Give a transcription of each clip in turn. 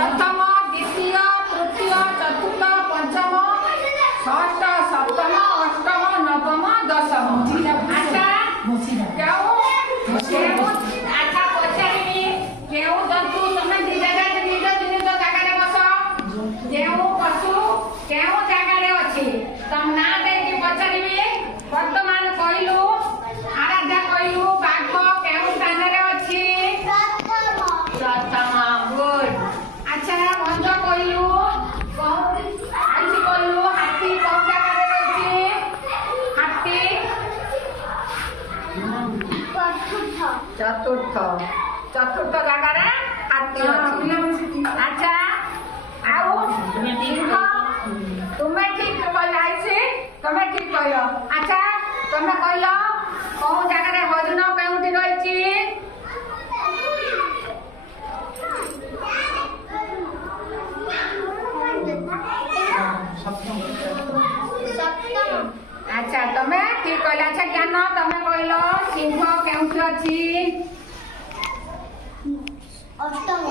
प्रथम द्वितीय तृतीय चतुर्थ पंचम षष्ठ सप्तम अष्टम नवम दशम। अच्छा अच्छा पचारि केउ जंतु तुम निज निज जगह बस केउ पशु केउ जगह अच्छी तुम ना देखी पचारि वर्तमान कहलु आराध्या कहलु बाघ केउ स्थान अच्छी प्रथम गुड। अच्छा भंज कहलु आज कहलु हाथी कौ जगह रही हाथी चतुर्थ चतुर्थ जगह हाथी अच्छी। अच्छा आओ तुम्हें ठीक कहला तुम्हें ठीक कहल। अच्छा तुम्हें कहल कौ जगह हरिण केउठी रही अच्छा तुम्हें ठीक कहल। अच्छा ज्ञान तुम्हें कहल सिंह केउठी अच्छी अष्टम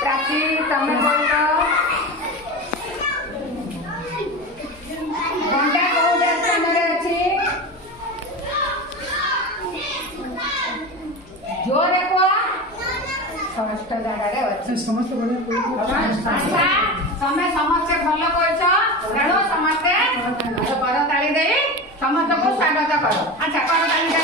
प्राची तुम्हें कहल घंटा कौ स्थान अच्छी जोरे कुआ षष्ठ जगह अच्छी समस्त अच्छा तमें समस्ते भल कह तेणु समस्ते कर ताली दे समस्त को स्वागत कर। अच्छा कर ताली दे।